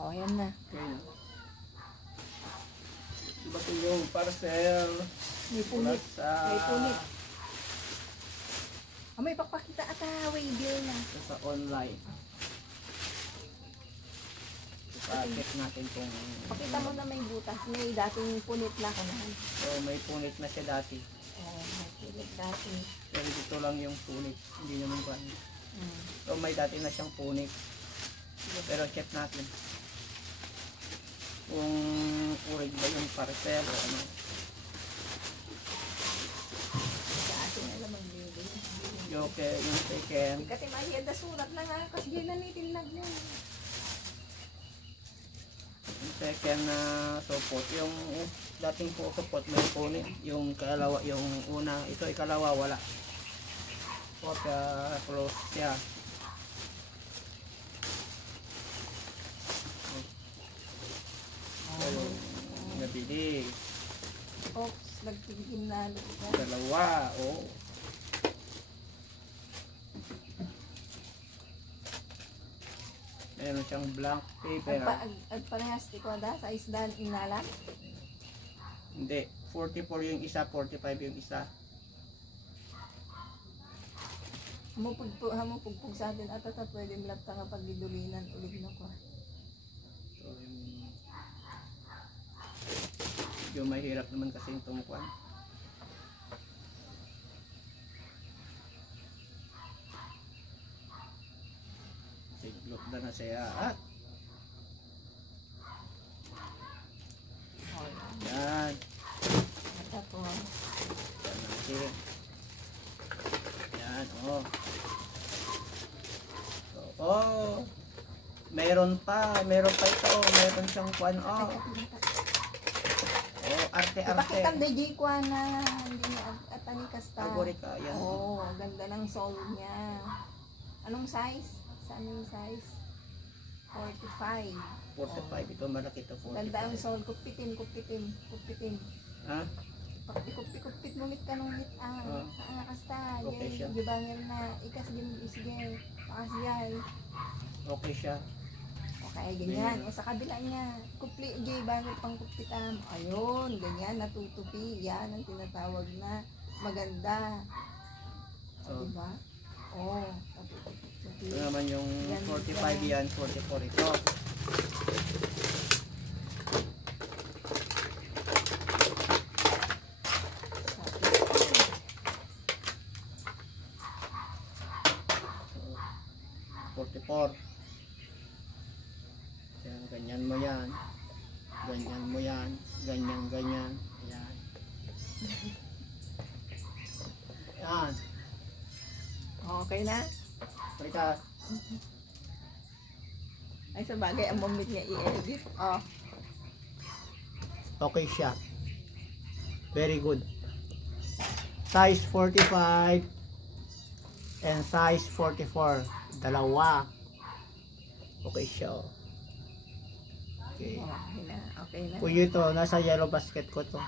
Oh, yan na. Okay. Diba ito yung parcel? May punit. Sa... May punit. Oh, may papakita ata. Way bill na. Sa online. Check natin kung... Pakita mo na may butas. May dating punit na kunahan. So, may punit na siya dati. Oh, may punit dati. Pero dito lang yung punit. Hindi naman pa. So, may dati na siyang punit. Pero check natin. Kung urig ba yung parcel o ano. Sa atin na lang magbibig. Okay, yung second. Kasi mahiyad na surat na nga. Kasi yun na nitinlag na. Yung second na support. Yung dating po support may punit. Yung kalawa, yung una. Ito ikalawa wala. Close siya. Nabili. Oops, nagtigil na. Dalawa. Oh. Meron siyang blank paper. Parehas ko da sa isdan inalan? Hindi. 44 yung isa, 45 yung isa. Hamupugpug sa atin at pwede malata nga pagdidulinan ulit na ko. So, yung mahirap naman kasi yung tungkuan. Siglot na siya at yan. Tapos Yan natin. Yan, oh. So, oh. Meron pa ito. Meron siyang kwan, oh. Oh, arte-arte. ipakita na DJ ko na hindi niya atani kasta. Agorika, yan. Oh, ganda ng sole niya. Anong size? Saan yung size? 45. 45 ito, malaki ito, 45. Ganda ang sole. Kupitin. Ha? Kupit mo mit ka nung mit ang kasta. Okay siya. Gibangir na. Ikas din isige. Pakasiyay. Okay siya. Okay, ganyan. Sa kabila niya, kupli, jay, bangir pang kupitan. Ayun, ganyan, natutupi. Yan ang tinatawag na maganda. O, diba? Oo, natutupi. Ito naman yung Yan, 45 yan, 44 ito. Yan, ganyan mo yan. Ganyan mo yan. Ganyan. Yan. Yan. Okay na? Balikat. Ay, sa bagay, ang mamit niya i-edit. Oh. Okay siya. Very good. Size 45 and size 44. Dalawa. Okay siya. Okay. Okay na. Kuya ito, nasa yellow basket ko to.